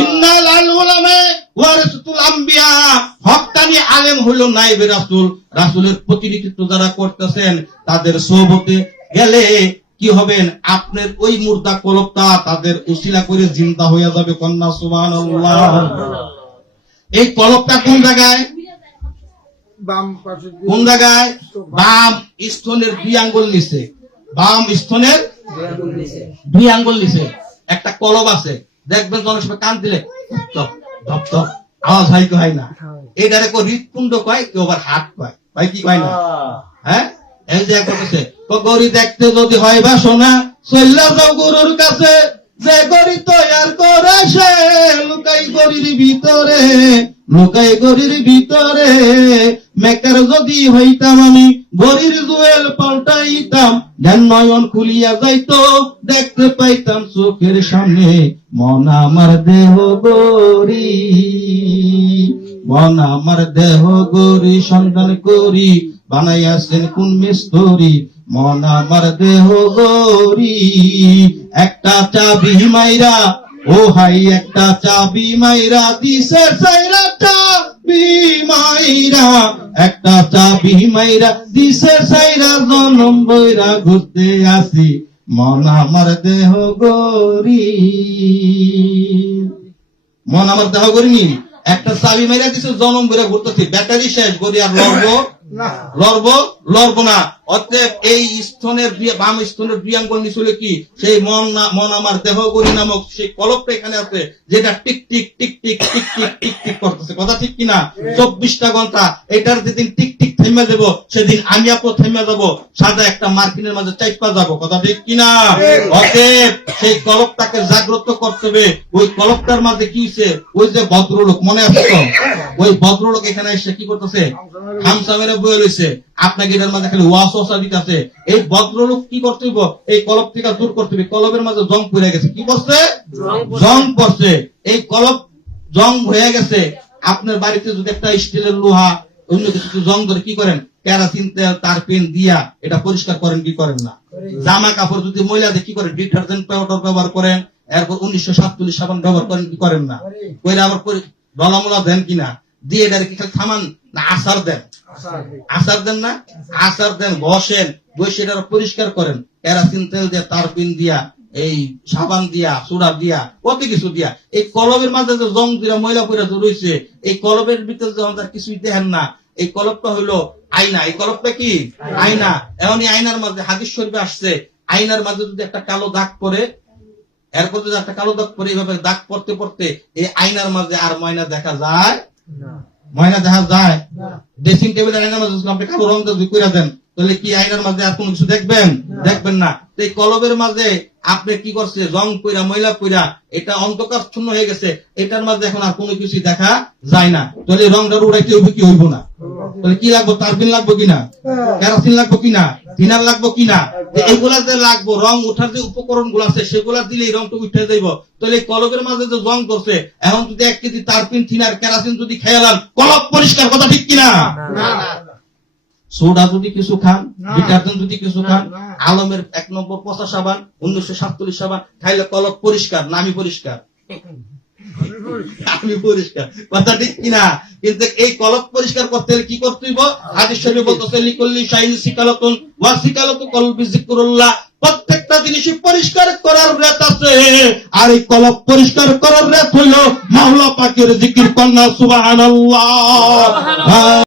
ইন্নাল উলামা ওয়ারাসাতুল আম্বিয়া, হক্কানি আলেম হলো নায়েবে রাসূল, রাসূলের প্রতিনিধিত্ব যারা করতেছেন তাদের সোহবতে গেলে কি হবেন, আপনার ওই মুর্দা কলবটা তাদের উসিলা করে জিন্দা হয়ে যাবে। কন্যা সুবহানাল্লাহ। এই কলবটা কোন জায়গায়? কোন জায়গায়? বাম স্তনের 2 আঙ্গুল নিচে, বাম স্তনের 2 আঙ্গুল নিচে একটা কলব আছে। দেখবেন অনেক সময় কান দিলে ধপ ধপ ধপ আওয়াজ হয় কি হয় না? এটারে কো হৃৎপিণ্ড কয়, কেউ আবার হার্ট কয়, ভাই কি কয় না? হ্যাঁ, এই যে করতেছে গরি দেখতে যদি হয় বাসনা, চল্লা যাও গরুর কাছে, যে গরি তৈয়ার করে সে লুকাই গরির ভিতরে, লুকাই গরির ভিতরে। মেকার যদি হইতাম আমি গরির জুয়েল পাল্টাইতাম, জ্ঞান নয়ন খুলিয়া যাইতো, দেখতে পাইতাম চোখের সামনে মন আমার দেহ গরি, মন আমার দেহ গরি, সন্তান করি বানাইয়াছেন কোন মিস্তুরি, মন আমার দেহ গরি। একটা চাবি মাইরা ও হাই, একটা চাবি মাইরা দিছে সাইরা, চাবি মাইরা, একটা চাবি মাইরা দিছে সাইরা, জনম বইরা ঘুরতে আসি, মন আমার দেহ গরি, মন আমার দেহ গরি। একটা চাবি মাইরা দিছে, জনম বইরা ঘুরতেছি, ব্যাটারি শেষ, গরি আর লড়বো না। অতএব এই স্তনের বাম স্তনের 2 আঙ্গুল নিচলে কি সেই মন আমার দেহ গরি নামক সেই কলবটা এখানে আছে, যেটা tick tick tick tick tick tick tick tick করতেছে। কথা ঠিক কিনা? 24টা ঘন্টা এটার যেদিন টিক টিক থেমে দেবো, সেদিন আমি আপনার থেমে যাবো, সাদা একটা মার্কিনের মাঝে চাইপা যাবো। কথা ঠিক কিনা? অতএব সেই কলবটাকে জাগ্রত করতে হবে। ওই কলবটার মাঝে কি হয়েছে, ওই যে ভদ্রলোক মনে আছে তো, ওই ভদ্রলোক এখানে এসে কি করতেছে, খামসা মেরে বয়ে রয়েছে, আপনাকে এটার মাঝে খালি ওয়াসওয়াসা দিতেছে। এই ভদ্রলোক কি করতে হইব, এই কলব থেকে দূর করতে হবে। কলবের মাঝে জং পড়ে গেছে, কি করছে, জং পড়ছে। এই কলব জং হয়ে গেছে। আপনার বাড়িতে যদি একটা স্টিলের লোহা অন্য কিছু জং ধরে কি করেন, কেরাসিন তেল তারপিন দিয়া এটা পরিষ্কার করেন কি করেন না? জামা কাপড় যদি ময়লা দিয়ে কি করেন, ডিটারজেন্ট পাউডার ব্যবহার করেন, এরপর 1947 সাবান ব্যবহার করেন কি করেন না? কইরা আবার ডলামলা দেন কিনা, দিয়ে এটার কি খালি থামান না আসার দেন, আসার দেন না, আসার দেন, বসেন, বসে এটা পরিষ্কার করেন, কেরাসিন তেল দিয়ে তারপিন দিয়া, এই সাবান দিয়া, সুরা দিয়া, কত কিছু দিয়া। এই কলবের মাঝে যে জং দিয়া ময়লা পড়া রয়েছে, এই কলবের ভিতরে যখন তার কিছুই দেখেন না, এই কলবটা হইলো আয়না। এই কলবটা কি আয়না। এখন এই আয়নার মাঝে হাদিস শরীফে আসছে, আয়নার মাঝে যদি একটা কালো দাগ পড়ে, এরপর যদি একটা কালো দাগ পড়ে, এইভাবে দাগ পড়তে পড়তে এই আয়নার মাঝে আর ময়না দেখা যায় না, ময়না দেখা যায়। ড্রেসিং টেবিলের আয়নার মাঝে আপনি কালো রং যদি করে দেন, তাহলে কি আয়নার মাঝে আর কোন কিছু দেখবেন? দেখবেন না। এই কলবের মাঝে আপনি কি করছে, রং পইরা ময়লা পইরা এটা অন্ধকার শূন্য হয়ে গেছে, এটার মাঝে এখন আর কোনো কিছু দেখা যায় না। তাহলে রংটা উড়াইতে হইবে কি হইব না? তাহলে কি লাগবো, তারপিন লাগবো কিনা, কেরাসিন লাগবো কিনা, থিনার লাগবো কিনা, এগুলা যে লাগবো, রং উঠার যে উপকরণ গুলো আছে সেগুলা দিলে এই রংটা উঠে যাইব। তাহলে কলবের মাঝে যে রং করছে, এখন যদি 1 কেজি তারপিন থিনার কেরাসিন যদি খেয়ালাম, কলব পরিষ্কার। কথা ঠিক কিনা? সোডা যদি কিছু খান, ডিটারজেন্ট যদি কিছু খান, আলমের 1 নম্বর পচা সাবান, 1947 সাবান খাইলে কলব পরিষ্কার, নামি পরিষ্কার, আমি পরিষ্কার। কথা ঠিক কিনা? কিন্তু এই কলব পরিষ্কার করতে হলে কি করতে হইব? হাদিস শরীফে বলতেছে লিকুল্লি শাইইন সিকালাতুন ওয়া সিকালাতু কলবি যিকরুল্লাহ। প্রত্যেকটা জিনিসই পরিষ্কার করার রেত আছে, আর এই কলব পরিষ্কার করার রেত হইল মাওলা পাকের জিকির। কন্যা সুবহানাল্লাহ।